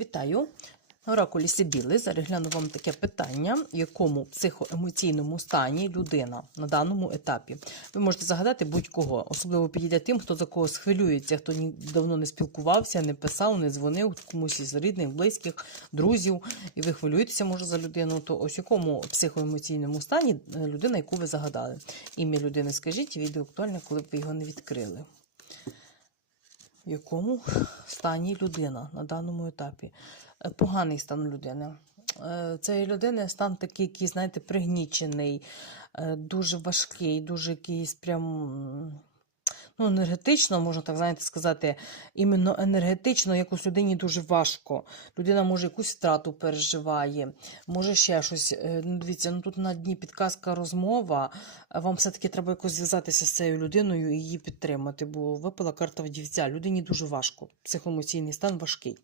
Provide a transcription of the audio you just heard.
Вітаю! Оракулі Сибіли зараз вам таке питання, якому психоемоційному стані людина на даному етапі. Ви можете загадати будь-кого, особливо підійде тим, хто за когось хвилюється, хто ні- давно не спілкувався, не писав, не дзвонив комусь із рідних, близьких, друзів, і ви хвилюєтеся, може, за людину, то ось якому психоемоційному стані е, людина, яку ви загадали. Ім'я людини скажіть, відео актуальне, коли б ви його не відкрили в якому стані людина на даному етапі. Е, Поганий стан людини. Е, Цієї людини стан такий, який, знаєте, пригнічений, е, дуже важкий, дуже якийсь прям. Ну, енергетично, можна так знаєте, сказати, іменно енергетично якось людині дуже важко. Людина може якусь втрату переживає, може ще щось. Е, Ну, дивіться, ну тут на дні підказка розмова. Вам все-таки треба якось зв'язатися з цією людиною і її підтримати, бо випала карта вдівця. Людині дуже важко. Психоемоційний стан важкий.